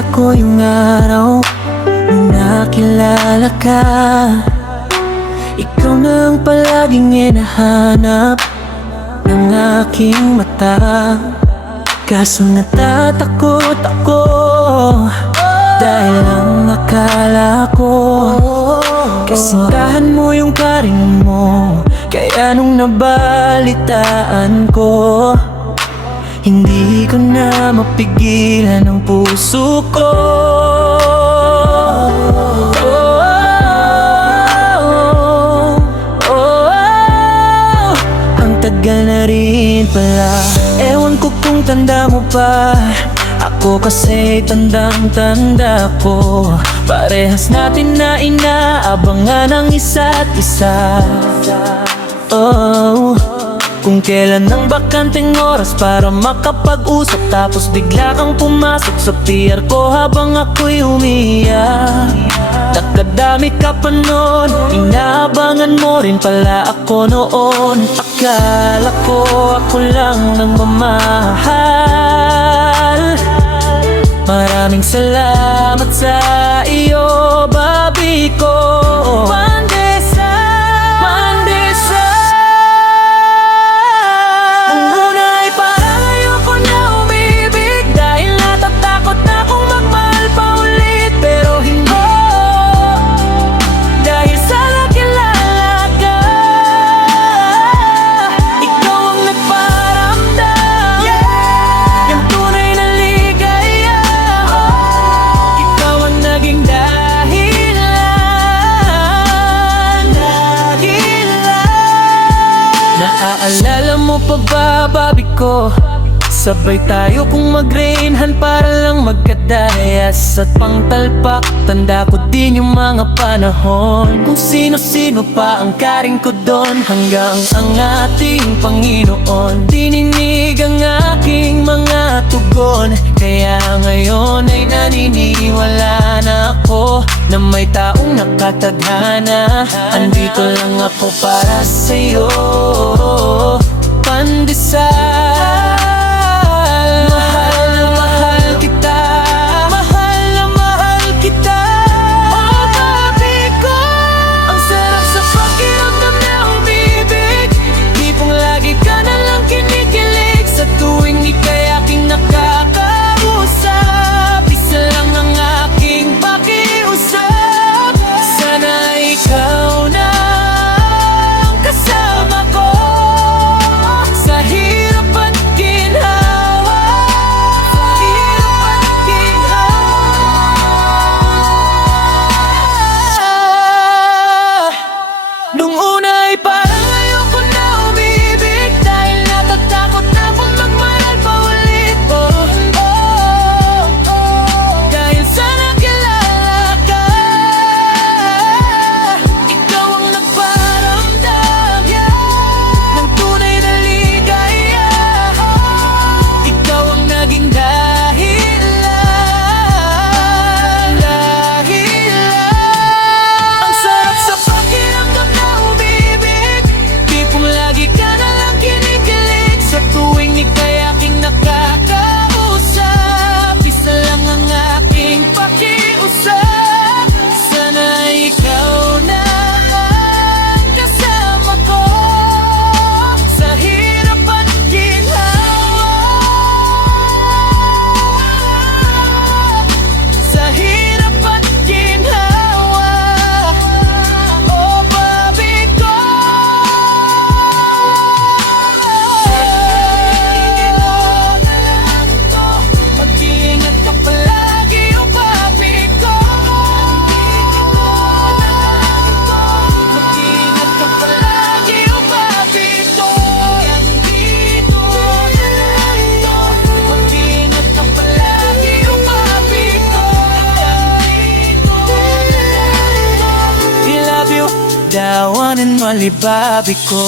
Naalala ko yung araw nung nakilala ka. Ikaw na ang palaging hinahanap ng aking mata. Kaso natatakot ako dahil ang akala ko kasintahan mo yung karing mo. Kaya nung nabalitaan ko, hindi ko na mapigilan ang puso ko. Ang tagal na rin pala. Ewan ko kung tanda mo pa. Ako kasi tandang-tanda ko. Parehas natin na inaabangan ang isa't isa. Oh, kung kailan ang bakanteng oras para makapag-usap, tapos bigla kang pumasok sa PR ko habang ako'y umiiyak. Nakadami ka pa nun, inaabangan mo rin pala ako noon. Akala ko ako lang nagmamahal. Maraming salamat sa iyo, babi ko. Naaalala mo pa ba, babi ko? Sabay tayo kung mag-rainhan para lang magkadayas at pangtalpak. Tanda ko din yung mga panahon kung sino-sino pa ang karing ko doon, hanggang ang ating Panginoon dininig ang aking mga tugon. Kaya ngayon ay naniniwala na ako na may taong nakatadhana. Andito lang ako para sa'yo, pandesal. Dawan and malibabi ko.